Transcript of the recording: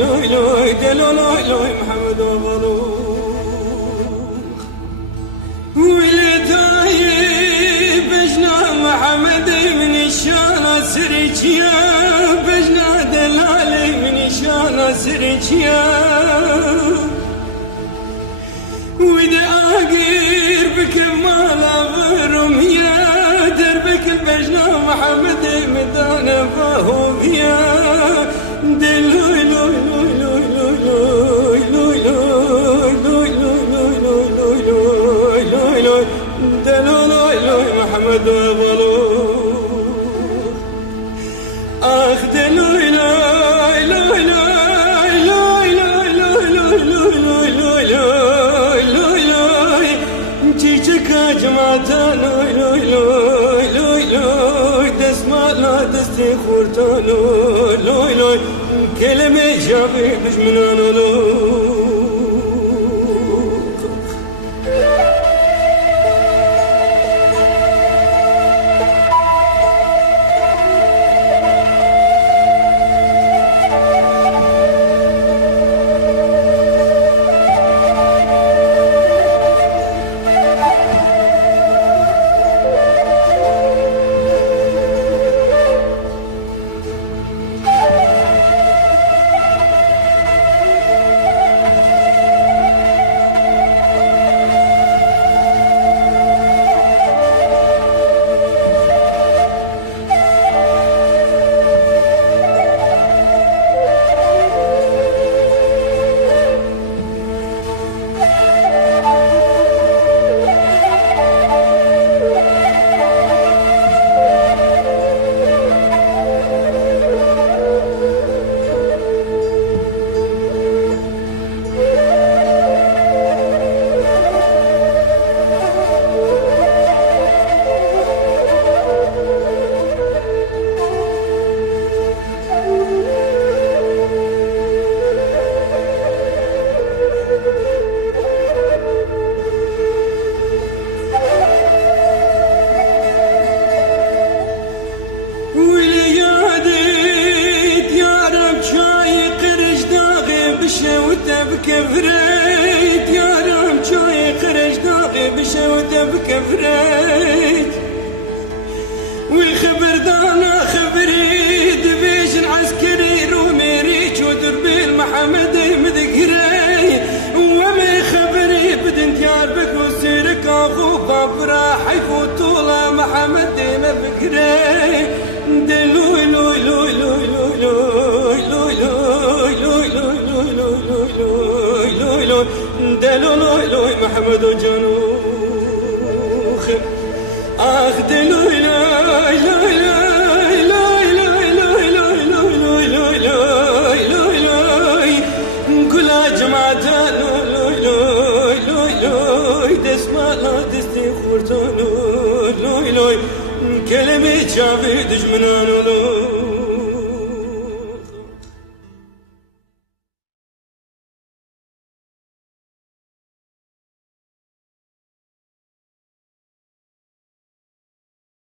لوي لوي دلو لوي لوي محمد وبلوغ ولداي بجنا محمد من الشان سريجيا بجنا دلالي من الشان سريجيا وإذا أقير بكمال غرم يا دربك البجنا محمد مدانا فهو يا دلوي لوي لوي لوي لوي لوي لوي لوي لوي لوي لوي لوي دلوي لوي محمد وبلوغ آخ دلوي لوي لوي لوي لوي لوي لوي لوي لوي لوي لوي جيجك جماعة لوي لوي لوي لوي لوي تسمع لا تستي خورتان لوي لوي كلمة جابي بجمنان لوي بكفريت يا رام شوي خرج داقي بشوته بكفريت والخبر دانا خبري دبيش العسكري رومي ريش ودربي المحمد مذكري وما خبري بدنت يا بك وسيرك اخو بابرا حيفوتولا محمد ما بكري دلوي لوي لوي لوي لوي لوي لوي لوي لوي لوي لوي لوي دلو لوي لوي محمد وجنوخ اخ دلوي لوي لوي لوي لوي لوي لوي لوي لوي لوي لوي كل جماعة لوي لوي لوي لوي تسمع لا تستي خورتان لوي لوي كلمة جابي دجمنان لوي